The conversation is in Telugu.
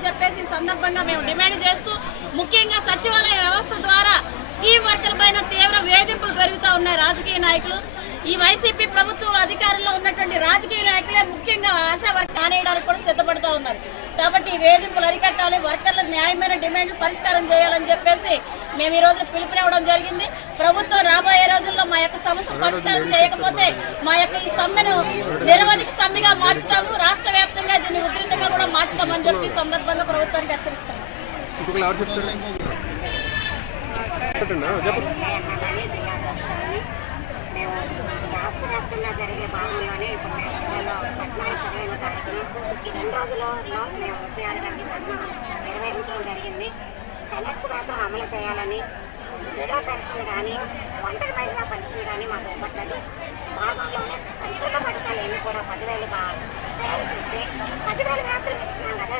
అని చెప్పేసి సందర్భంగా మేము డిమాండ్ చేస్తూ ముఖ్యంగా సచివాలయ వ్యవస్థ ద్వారా స్కీమ్ వర్కర్ పైన తీవ్ర వేధింపులు పెరుగుతూ ఉన్నాయి రాజకీయ నాయకులు. ఈ వైసీపీ ప్రభుత్వం అధికారంలో ఉన్నటువంటి రాజకీయ నాయకులే ముఖ్యంగా ఆశా వర్క్ కానేయడానికి కూడా సిద్ధపడుతూ ఉన్నారు. కాబట్టి ఈ వేధింపులు అరికట్టాలి, వర్కర్లకు న్యాయమైన డిమాండ్లు పరిష్కారం చేయాలని చెప్పేసి మేము ఈ రోజు పిలుపునివ్వడం జరిగింది. ప్రభుత్వం రాబోయే రోజుల్లో మా యొక్క సమస్యలు పరిష్కారం చేయకపోతే మా యొక్క ఈ సమ్మెను నిరవధిక సమ్మెగా మార్చుతాము, రాష్ట్ర వ్యాప్తంగా దీన్ని ఉధృతంగా కూడా మార్చుతామని చెప్పి సందర్భంగా ప్రభుత్వానికి హెచ్చరిస్తాము. రాష్ట్ర వ్యాప్తంగా జరిగే భాగంలోనే ఇప్పుడు జిల్లాలో 14-15 తారీఖున ఈ 2 రోజుల్లో మేము 36 గంటల ధర్నా నిర్వహించడం జరిగింది. పెన్షన్స్ మాత్రం అమలు చేయాలని, విడో పెన్షన్ కానీ ఒంటరి మహిళా పెన్షన్ కానీ మాకు ఇవ్వట్లేదు. భాగంలోనే సంక్షేమ పథకాలు ఏమి కూడా 10,000 చెప్పి 10,000 మాత్రం ఇస్తున్నాం కదా.